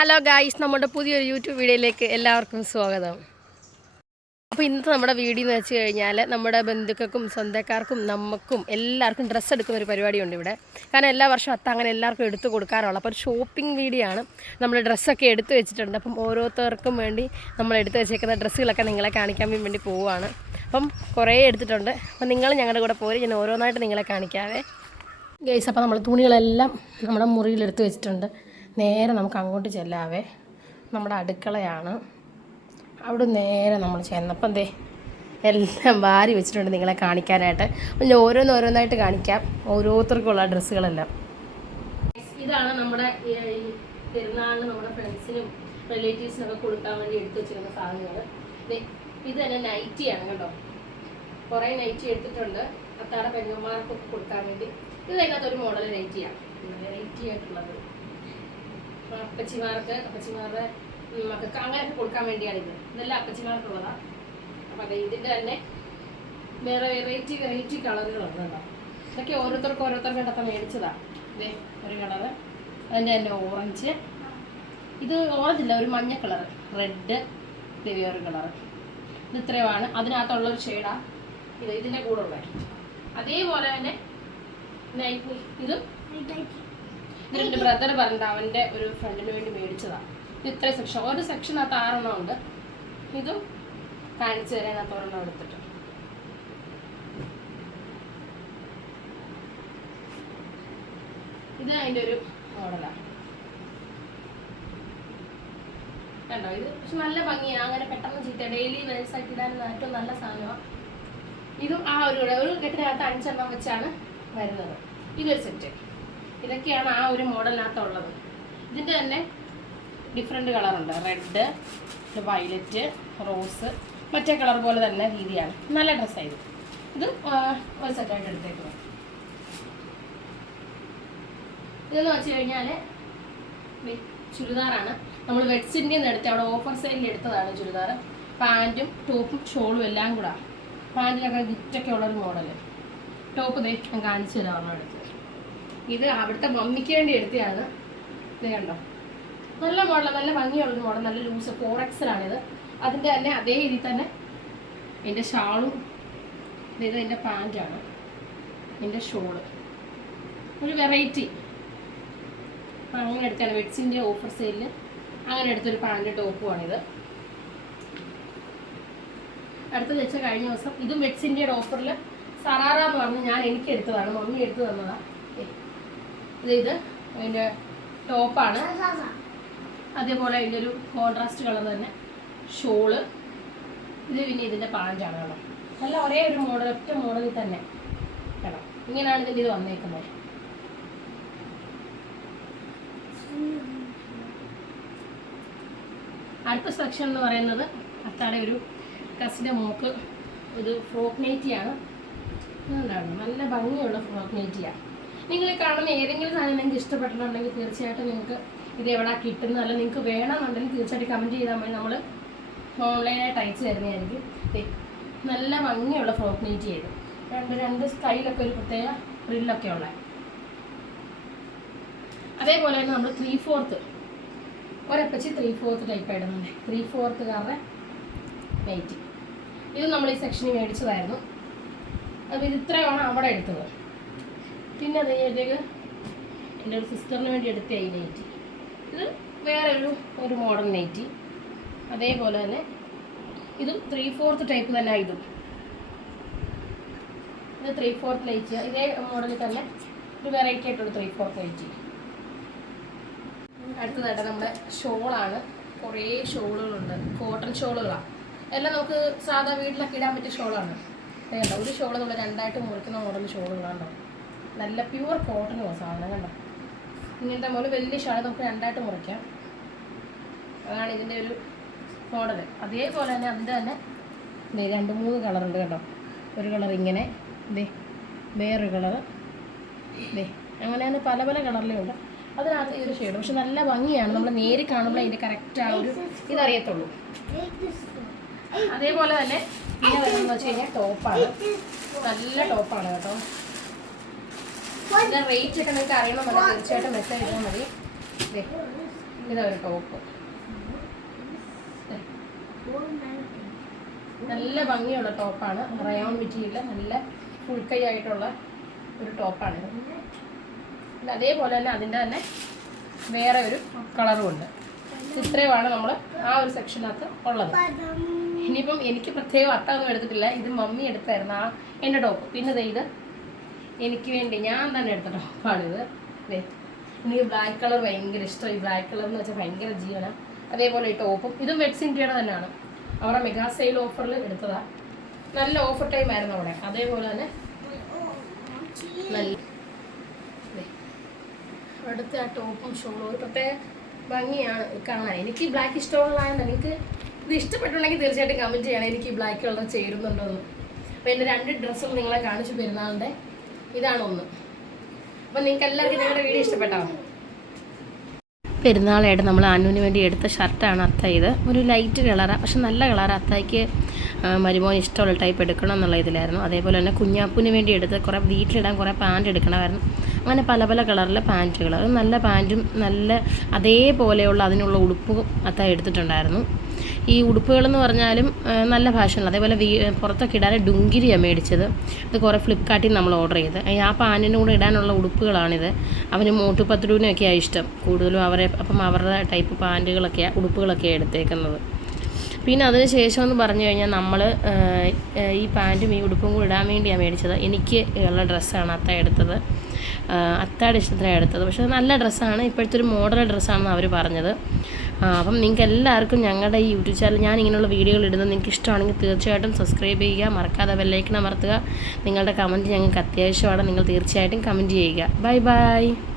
Hello guys നമ്മുടെ പുതിയൊരു YouTube വീഡിയോയിലേക്ക് എല്ലാവർക്കും സ്വാഗതം. അപ്പോൾ ഇന്നത്തെ നമ്മുടെ വീഡിയോ എന്ന് വെച്ച് കഴിഞ്ഞാൽ നമ്മുടെ ബന്ധുക്കൾക്കും സ്വന്തക്കാർക്കും നമുക്കും എല്ലാവർക്കും ഡ്രസ്സ് എടുക്കുന്ന ഒരു പരിപാടിയുണ്ട് ഇവിടെ. കാരണം എല്ലാ വർഷവും അത്ത അങ്ങനെ എല്ലാവർക്കും എടുത്തു കൊടുക്കാറുള്ളൂ അപ്പോൾ ഒരു ഷോപ്പിംഗ് വീഡിയോ ആണ്. നമ്മൾ ഡ്രസ്സൊക്കെ എടുത്തു വെച്ചിട്ടുണ്ട്. അപ്പം ഓരോരുത്തർക്കും വേണ്ടി നമ്മൾ എടുത്തു വെച്ചേക്കുന്ന ഡ്രസ്സുകളൊക്കെ നിങ്ങളെ കാണിക്കാൻ വേണ്ടി പോവുകയാണ്. അപ്പം കുറേ എടുത്തിട്ടുണ്ട്. അപ്പം നിങ്ങൾ ഞങ്ങളുടെ കൂടെ പോരും. ഞാൻ ഓരോന്നായിട്ട് നിങ്ങളെ കാണിക്കാവേ. ഗൈസ് അപ്പോൾ നമ്മൾ തുണികളെല്ലാം നമ്മുടെ മുറിയിൽ എടുത്തു വെച്ചിട്ടുണ്ട്. നേരെ നമുക്ക് അങ്ങോട്ട് ചെല്ലാവേ. നമ്മുടെ അടുക്കളയാണ്. അവിടെ നേരെ നമ്മൾ ചെന്നപ്പം ദേ എല്ലാം വാരി വെച്ചിട്ടുണ്ട് നിങ്ങളെ കാണിക്കാനായിട്ട്. പിന്നെ ഞാൻ ഓരോന്ന് ഓരോന്നായിട്ട് കാണിക്കാം. ഓരോരുത്തർക്കുള്ള ഡ്രസ്സുകളെല്ലാം. ഇതാണ് നമ്മുടെ ഈ പെരുന്നാളിന് നമ്മുടെ ഫ്രണ്ട്സിനും റിലേറ്റീവ്സിനൊക്കെ കൊടുക്കാൻ വേണ്ടി എടുത്തു വെച്ചിരുന്ന സാധനങ്ങൾ. ഇത് തന്നെ ആണ് കേട്ടോ. കുറേ നൈറ്റി എടുത്തിട്ടുണ്ട്. അത്താടെ പെങ്ങന്മാർക്കൊക്കെ കൊടുക്കാൻ വേണ്ടി. ഇത് അതിനകത്ത് ഒരു മോഡൽ നൈറ്റിയാണ്. നൈറ്റി ആയിട്ടുള്ളത്. അപ്പച്ചിമാർക്ക് അപ്പച്ചിമാരുടെ മക്കൾക്ക് അങ്ങനെയൊക്കെ കൊടുക്കാൻ വേണ്ടിയാണ് ഇത് ഇതെല്ലാം അപ്പച്ചിമാർക്കുള്ളതാണ് അപ്പം ഇതിന്റെ തന്നെ വേറെ വെറൈറ്റി വെറൈറ്റി കളറുകളുണ്ട് കേട്ടോ. ഇതൊക്കെ ഓരോരുത്തർക്കും ഓരോരുത്തർക്കും ഇടത്തെ മേടിച്ചതാണ് ഇതേ ഒരു കളർ അതിന്റെ തന്നെ ഓറഞ്ച് ഇത് ഓറഞ്ച് ഇല്ല ഒരു മഞ്ഞ കളർ റെഡ് വേറൊരു കളർ ഇത് ഇത്രയുമാണ്. അതിനകത്തുള്ള ഒരു ഷെയ്ഡാണ് ഇത് ഇതിന്റെ കൂടെ ഉള്ളത് അതേപോലെ തന്നെ നൈറ്റ് ഇത് ഇത് എന്റെ ബ്രദർ പറഞ്ഞത് അവന്റെ ഒരു ഫ്രണ്ടിന് വേണ്ടി മേടിച്ചതാണ് ഇത് ഇത്ര സെക്ഷൻ ഒരു സെക്ഷനകത്ത് ആറെണ്ണം ഉണ്ട്. ഇതും കാണിച്ചു തരാൻ അതിനകത്ത് ഒരെണ്ണം എടുത്തിട്ട്. ഇത് അതിന്റെ ഒരു മോഡലാണ് കണ്ടോ? ഇത് പക്ഷെ നല്ല ഭംഗിയാണ് അങ്ങനെ പെട്ടെന്ന് ചീത്ത. ഡെയിലി വേഴ്സ് ഇടാനുള്ള ഏറ്റവും നല്ല സാധനമാണ് ഇതും ആ ഒരു ഒരു കെട്ടിനകത്ത് അഞ്ചെണ്ണം വെച്ചാണ് വരുന്നത്. ഇതൊരു സെറ്റ് ഇതൊക്കെയാണ് ആ ഒരു മോഡലിനകത്തുള്ളത്. ഇതിന്റെ തന്നെ ഡിഫറെന്റ് കളറുണ്ട് റെഡ് വയലറ്റ് റോസ് മറ്റേ കളർ പോലെ തന്നെ രീതിയാണ്. നല്ല ഡ്രസ്സായത് ഇത് ഒരു സെറ്റായിട്ട് എടുത്തേക്കുക ഇതെന്ന് വെച്ച് കഴിഞ്ഞാൽ ചുരിദാറാണ്. നമ്മൾ വെഡ്സിന്റെ നിന്ന് എടുത്ത് അവിടെ ഓഫർ സെയിലിൽ എടുത്തതാണ് ചുരിദാർ പാന്റും ടോപ്പും ഷോളും എല്ലാം കൂടെ. പാന്റിനൊക്കെ ഗിറ്റൊക്കെ ഉള്ളൊരു മോഡൽ. ടോപ്പ് ദേ ഞാൻ കാണിച്ചു തരാം ഒരെണ്ണം എടുത്ത്. ഇത് അവിടുത്തെ മമ്മിക്ക് വേണ്ടി എടുത്തതാണ്. ഇത് കണ്ടോ? നല്ല മോഡൽ നല്ല ഭംഗിയുള്ളൊരു മോഡൽ നല്ല ലൂസ് ഫോർ എക്സലാണിത് അതിന്റെ തന്നെ അതേ രീതിയിൽ തന്നെ എന്റെ ഷാളും ഇത് എന്റെ പാന്റാണ് എന്റെ ഷോൾ. ഒരു വെറൈറ്റി. അങ്ങനെ എടുത്താണ് വെഡ്സിന്റെ ഓഫർ സെയിലിൽ അങ്ങനെ എടുത്തൊരു പാന്റ് ടോപ്പുമാണിത് അടുത്തത് വെച്ചാൽ കഴിഞ്ഞ ദിവസം ഇതും വെഡ്സിന്റെ ഓഫറിൽ സറാറ എന്ന് പറഞ്ഞ് ഞാൻ എനിക്ക് എടുത്തതാണ് മമ്മി എടുത്തു തന്നതാണ് ഇത് അതിന്റെ അതിന്റെ ടോപ്പാണ് അതേപോലെ അതിന്റെ ഒരു കോൺട്രാസ്റ്റ് കളർ തന്നെ. ഷോൾ. ഇത് പിന്നെ ഇതിന്റെ പാന്റാണ് കേട്ടോ. നല്ല ഒരേ ഒരു മോഡൽ ഒറ്റ മോഡലിൽ തന്നെ കേട്ടോ. ഇങ്ങനെയാണ് ഇതിന്റെ ഇത് വന്നേക്കുന്നത്. അടുത്ത സെക്ഷൻ എന്ന് പറയുന്നത് അത്താടെ ഒരു കസിന്റെ മോക്ക് ഒരു ഫ്രോക്ക് നൈറ്റിയാണ് നല്ല ഭംഗിയുള്ള ഫ്രോക്ക് നൈറ്റിയാണ് നിങ്ങൾ ഈ കാണുന്ന ഏതെങ്കിലും സാധനം നിങ്ങൾക്ക് ഇഷ്ടപ്പെട്ടിട്ടുണ്ടെങ്കിൽ തീർച്ചയായിട്ടും നിങ്ങൾക്ക് ഇത് എവിടെ കിട്ടുന്നത്? അല്ല നിങ്ങൾക്ക് വേണമെന്നുണ്ടെങ്കിൽ തീർച്ചയായിട്ടും കമന്റ് ചെയ്താൽ മതി. നമ്മൾ ഓൺലൈനായിട്ട് അയച്ചു തരുന്നതായിരിക്കും. നല്ല ഭംഗിയുള്ള ഫ്രോക്ക് നീറ്റ് ചെയ്ത്. രണ്ട് രണ്ട് സ്റ്റൈലൊക്കെ ഒരു പ്രത്യേക ഫ്രില്ലൊക്കെ ഉള്ള. അതേപോലെ തന്നെ നമ്മൾ ത്രീ ഫോർത്ത് ഒരപ്പച്ചി ത്രീ ഫോർത്ത് ടൈപ്പ് ഇടുന്നുണ്ട് ത്രീ ഫോർത്തുകാരുടെ വെയിറ്റ് ഇത് നമ്മൾ ഈ സെക്ഷനിൽ മേടിച്ചതായിരുന്നു. അപ്പോൾ ഇത് ഇത്രയാണ് അവിടെ എടുത്തത്. പിന്നെ അത് കഴിഞ്ഞത്തേക്ക് എന്റെ ഒരു സിസ്റ്ററിന് വേണ്ടി എടുത്ത ഈ നൈറ്റി ഇത് വേറെ ഒരു ഒരു മോഡൽ നൈറ്റി അതേപോലെ തന്നെ ഇതും ത്രീ ഫോർത്ത് ടൈപ്പ് തന്നെ ഇതും. ഇത് ത്രീ ഫോർത്ത് നൈറ്റി ഇതേ മോഡലിൽ തന്നെ ഒരു വെറൈറ്റി ആയിട്ടുള്ള ത്രീ ഫോർത്ത് നൈറ്റി അടുത്തതായിട്ട് നമ്മുടെ ഷോളാണ് കുറേ ഷോളുകളുണ്ട് കോട്ടൺ ഷോളുകളാണ് എല്ലാം നമുക്ക് സാധാ വീട്ടിലൊക്കെ ഇടാൻ പറ്റിയ ഷോളാണ് ഒരു ഷോൾ നമ്മൾ രണ്ടായിട്ട് മുറിക്കുന്ന മോഡൽ ഷോളുകളാണോ നല്ല പ്യുവർ കോട്ടൺ സാധനം കണ്ടോ? ഇങ്ങനത്തെ പോലെ വലിയ ഷാൾ നമുക്ക് രണ്ടായിട്ട് മുറിക്കാം. അതാണ് ഇതിന്റെ ഒരു മോഡൽ അതേപോലെ തന്നെ അതിന്റെ തന്നെ ദേ രണ്ട് മൂന്ന് കളറുണ്ട് കേട്ടോ ഒരു കളർ ഇങ്ങനെ ഇതേ വേറൊരു കളർ ഇതേ അങ്ങനെ തന്നെ പല പല കളറിലും ഉണ്ട് അതിനകത്ത് ഒരു ഷെയ്ഡ് പക്ഷെ നല്ല ഭംഗിയാണ്. നമ്മൾ നേരി കാണുമ്പോൾ അതിന്റെ കറക്റ്റ് ആ ഒരു ഇതറിയത്തുള്ളൂ. അതേപോലെ തന്നെ പിന്നെ വരുന്നത് വെച്ച് കഴിഞ്ഞാൽ ടോപ്പാണ് നല്ല ടോപ്പാണ് കേട്ടോ. ഇതിന്റെ റേറ്റ് ഒക്കെ നിങ്ങൾക്ക് അറിയണമെന്നുണ്ടെങ്കിൽ തീർച്ചയായിട്ടും മെസ്സേജ് ഇടാൻ മതി. ഇതാ ഒരു ടോപ്പ് നല്ല ഭംഗിയുള്ള ടോപ്പാണ് റയോൺ മെറ്റീരിയൽ നല്ല ഫുൾ കൈ ആയിട്ടുള്ള ഒരു ടോപ്പാണ് അതേപോലെ തന്നെ അതിന്റെ തന്നെ വേറെ ഒരു കളറും ഉണ്ട്. ഇത്രയുമാണ് നമ്മൾ ആ ഒരു സെക്ഷനകത്ത് ഉള്ളത്. ഇനിയിപ്പം എനിക്ക് പ്രത്യേകം അത്തൊന്നും എടുത്തിട്ടില്ല. ഇത് മമ്മി എടുത്തായിരുന്നു ആ എന്റെ ടോപ്പ് പിന്നെ ഇത് എനിക്ക് വേണ്ടി ഞാൻ തന്നെ എടുത്ത ടോപ്പാണിത് എനിക്ക് ബ്ലാക്ക് കളർ ഭയങ്കര ഇഷ്ടമായി ബ്ലാക്ക് കളർ എന്ന് വെച്ചാൽ ഭയങ്കര ജീവനം. അതേപോലെ ഈ ടോപ്പും ഇതും വെഡ്സ് ഇന്ത്യയുടെ തന്നെയാണ്. അവരുടെ മെഗാ സെയിൽ ഓഫറിൽ എടുത്തതാണ് നല്ല ഓഫർ ടൈം ആയിരുന്നു അവിടെ. അതേപോലെ തന്നെ നല്ല. അടുത്ത ആ ടോപ്പും ഷോളും പ്രത്യേക ഭംഗിയാണ് കാണാൻ. എനിക്ക് ബ്ലാക്ക് ഇഷ്ടമുള്ളതായത് എനിക്ക് ഇത് ഇഷ്ടപ്പെട്ടുണ്ടെങ്കിൽ തീർച്ചയായിട്ടും കമന്റ് ചെയ്യണം. എനിക്ക് ഈ ബ്ലാക്ക് കളർ ചേരുന്നുണ്ടോ എന്ന്. അപ്പോൾ എന്റെ രണ്ട് ഡ്രസ്സും നിങ്ങളെ കാണിച്ചു പെരുന്നാളിന്റെ ഇതാണ് ഒന്ന്. അപ്പം നിങ്ങൾക്ക് എല്ലാവർക്കും ഞങ്ങളുടെ വീഡിയോ ഇഷ്ടപ്പെട്ടോ? പെരുന്നാളായിട്ട് നമ്മൾ അനുവിന് വേണ്ടി എടുത്ത ഷർട്ടാണ് അത്ത ഒരു ലൈറ്റ് കളറാണ് പക്ഷെ നല്ല കളർ അത്തായിക്ക് മരുമോൻ ഇഷ്ടമുള്ള ടൈപ്പ് എടുക്കണം എന്നുള്ള ഇതിലായിരുന്നു. അതേപോലെ തന്നെ കുഞ്ഞാപ്പുവിന് വേണ്ടി എടുത്ത് കുറേ വീട്ടിലിടാൻ കുറേ പാന്റ് എടുക്കണമായിരുന്നു. അങ്ങനെ പല പല കളറിലെ പാന്റുകൾ നല്ല പാന്റും നല്ല അതേപോലെയുള്ള അതിനുള്ള ഉടുപ്പും അത്ത എടുത്തിട്ടുണ്ടായിരുന്നു. ഈ ഉടുപ്പുകളെന്ന് പറഞ്ഞാലും നല്ല നല്ല ഫാഷനിൽ അതേപോലെ വീ പുറത്തൊക്കെ ഇടാൻ ഡുങ്കിരിയാണ് മേടിച്ചത്. അത് കുറേ ഫ്ലിപ്കാർട്ടിൽ നമ്മൾ ഓർഡർ ചെയ്ത്. ആ പാനിന്റെ കൂടെ ഇടാനുള്ള ഉടുപ്പുകളാണിത്. അവന് മോട്ടു പത്രുവിനൊക്കെയാണ് ഇഷ്ടം. കൂടുതലും അവരെ അപ്പം അവരുടെ ടൈപ്പ് പാന്റുകളൊക്കെയാണ് ഉടുപ്പുകളൊക്കെയാണ് എടുത്തേക്കുന്നത്. പിന്നെ അതിന് ശേഷം എന്ന് പറഞ്ഞു കഴിഞ്ഞാൽ നമ്മൾ ഈ പാന്റും ഈ ഉടുപ്പും കൂടി ഇടാൻ വേണ്ടിയാണ് മേടിച്ചത്. എനിക്ക് ഉള്ള ഡ്രസ്സാണ് അത്ത എടുത്തത്. അത്താടിഷ്ടത്തിനാണ് എടുത്തത്. പക്ഷേ നല്ല ഡ്രസ്സാണ്. ഇപ്പോഴത്തെ ഒരു മോഡൽ ഡ്രസ്സാണെന്ന് അവർ പറഞ്ഞത്. അപ്പം നിങ്ങൾക്ക് എല്ലാവർക്കും ഞങ്ങളുടെ ഈ യൂട്യൂബ് ചാനൽ ഞാൻ ഇങ്ങനെയുള്ള വീഡിയോകൾ ഇടുന്നത് നിങ്ങൾക്ക് ഇഷ്ടമാണെങ്കിൽ തീർച്ചയായിട്ടും സബ്സ്ക്രൈബ് ചെയ്യുക മറക്കാതെ ബെല്ലൈക്കൺ അമർത്തുക. നിങ്ങളുടെ കമന്റ് ഞങ്ങൾക്ക് അത്യാവശ്യമാണ്. നിങ്ങൾ തീർച്ചയായിട്ടും കമന്റ് ചെയ്യുക. Bye bye